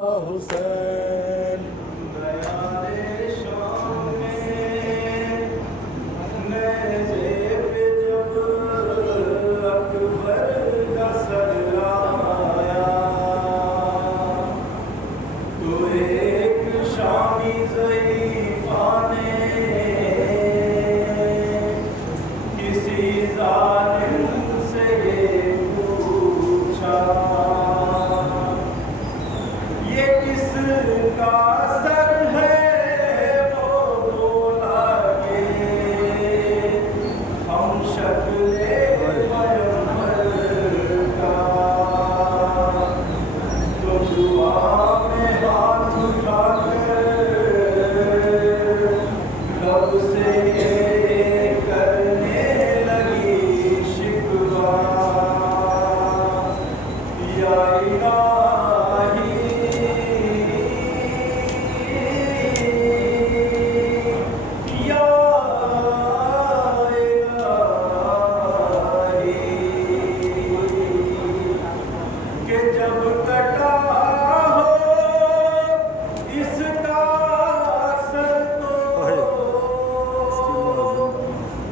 हुसैन दयाले शाम में नेज़े पे जब अकबर का सर आया तो एक शामी ज़ईफ़ा ने किसी ज़ालिम से ये पूछा, ये किसका सर है? वो बोला कि हम शक्ले पैगंबर का। तो दुआ में हाथ उठाकर लब से ये करने लगी शिकवा, या इलाही या इलाही, कि जब कटा हो इसका सर तो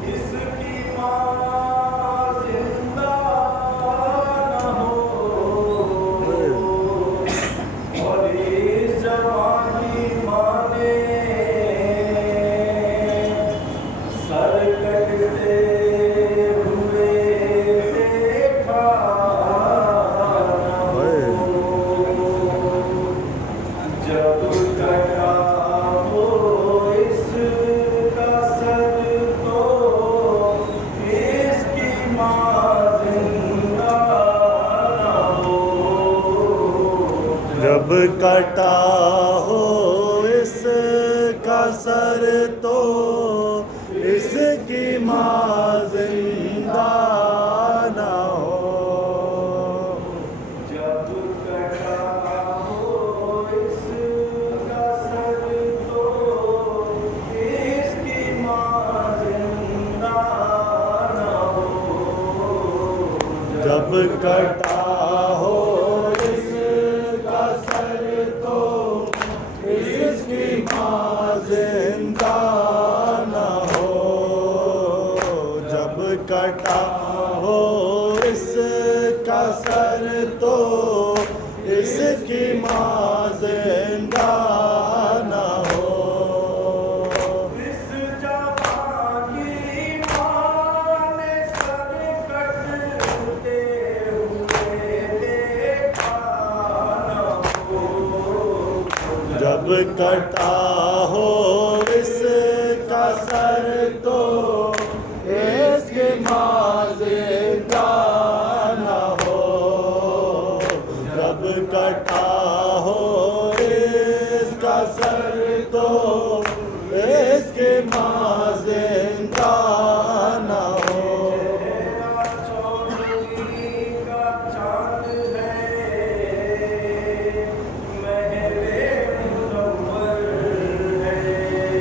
इसकी माँ जिंदा न हो, और इस जवानी माँ ने सर कटते हुए देखा न हो। जब कटा हो इसका सर तो इसकी माँ जिंदा न हो। जब कटा हो इसका सर तो इसकी माँ जिंदा न हो। जब कटा हो इसका सर तो इसकी माँ जिंदा न हो। जब कटा हो इसका सर तो इसकी माँ जिंदा न हो। जब कटा हो इसका सर तो इसकी माँ जिंदा न हो। इस जवां की माँ ने सर कटते हुए देखा न हो। जब कटा हो इसका सर तो इसकी माँ जिंदा न हो। जब कटा हो इसका सर तो इसकी माँ जिंदा न हो। तेरा चौदहवीं का चाँद है, महरे मुनव्वर है।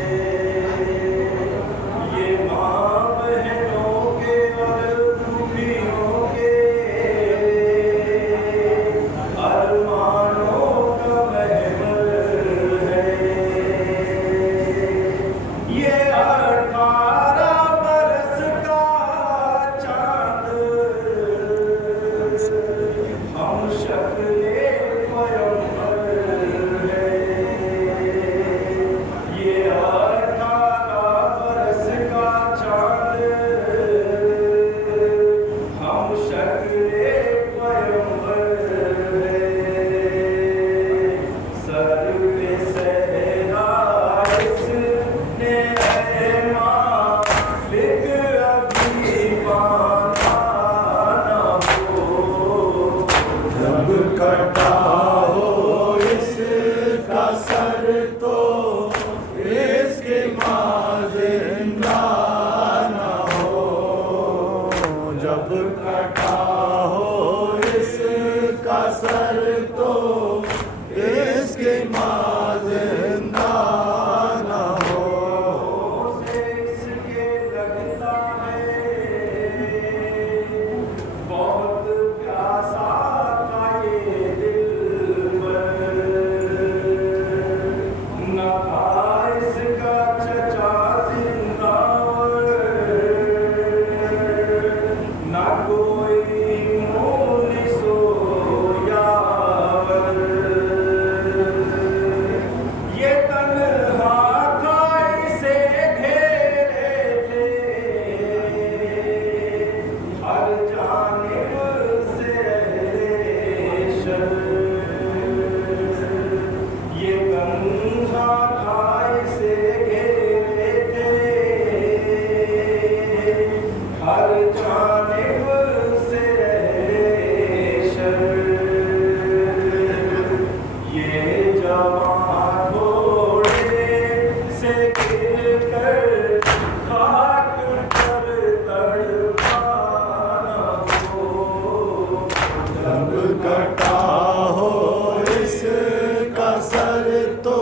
सर तो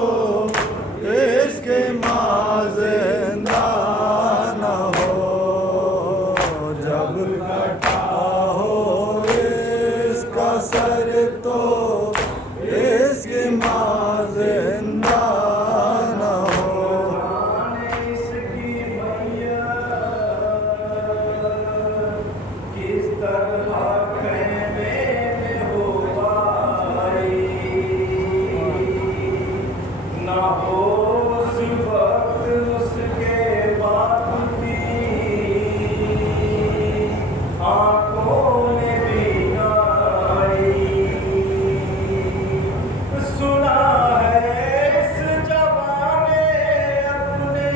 इसके माँ जिंदा न हो। जब कटा हो इसका सर तो इसकी माँ जिंदा न हो। जाने इसकी मैया किस तरह खैमे में हो आई, ना हो उस वक्त उसके बाप की आंखों में भी आई। सुना है इस जवाने अपने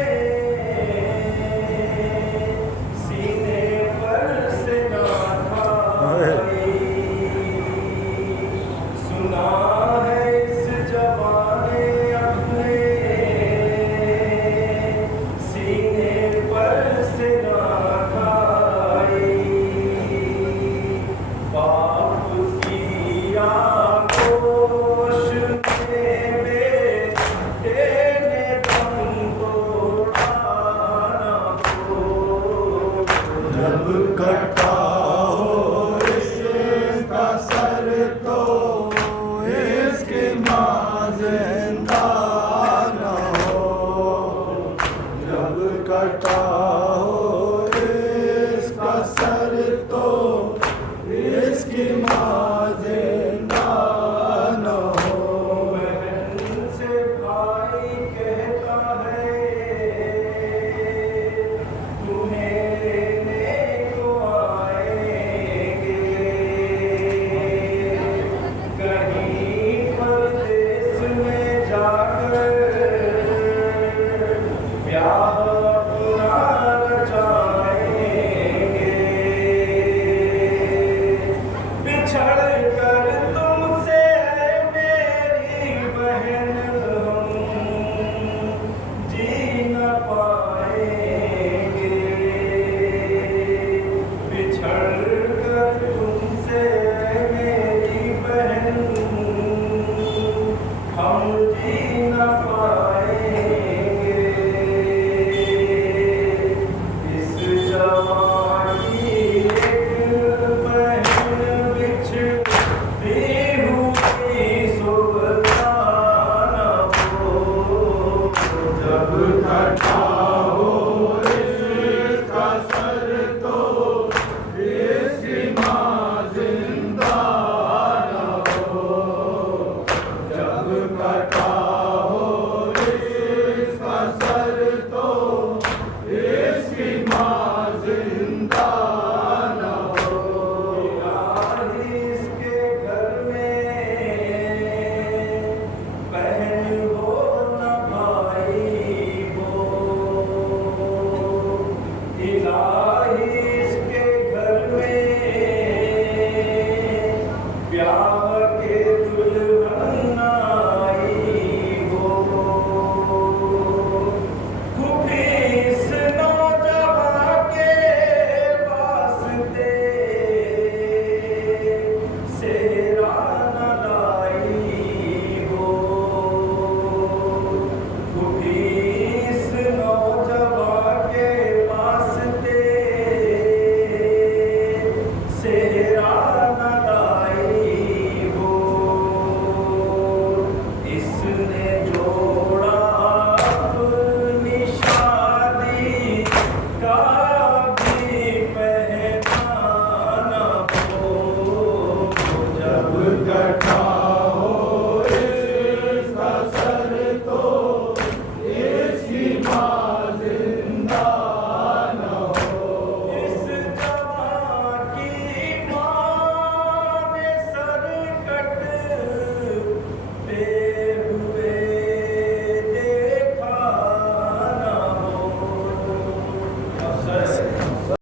सीने पर से ना खाई। सुना है इस जवाने अपने सीने पर से ना खाई। बाप की आगोश में बेटे ने दम तोड़ा ना हो। जब कटा हो इसका सर तो इसकी माँ जिंदा न हो। जब कटा हो इसका सर तो इसकी माँ जिंदा न हो। बहन से भाई कहता है तुम्हें लेने को आएंगे। कहीं परदेस में जाकर ब्याह अपना रचाएंगे। बिछड़ कर तुमसे मेरी बहन हम जी न पाएंगे। बिछड़ कर तुमसे मेरी बहन हम जी न पाएंगे। इस जवानी एक बहन बिछड़ी हुई सुल्तान हो। जब कटा हो इसका सर तो इसकी माँ जिंदा न हो। जब कटा हो इसका सर तो इसकी माँ जिंदा न हो। इसके घर में बहन हो न भाई हो। इलाही इसके घर में ब्याह के दुल्हन आई हो। खुबीस नौजवान के वास्ते सेहरा न लाई हो। खुबीस नौजवान के वास्ते सेहरा न लाई हो। इसने जोड़ा अपनी शादी का भी पहचाना हो। जब कटा हो इसका सर तो इसकी माँ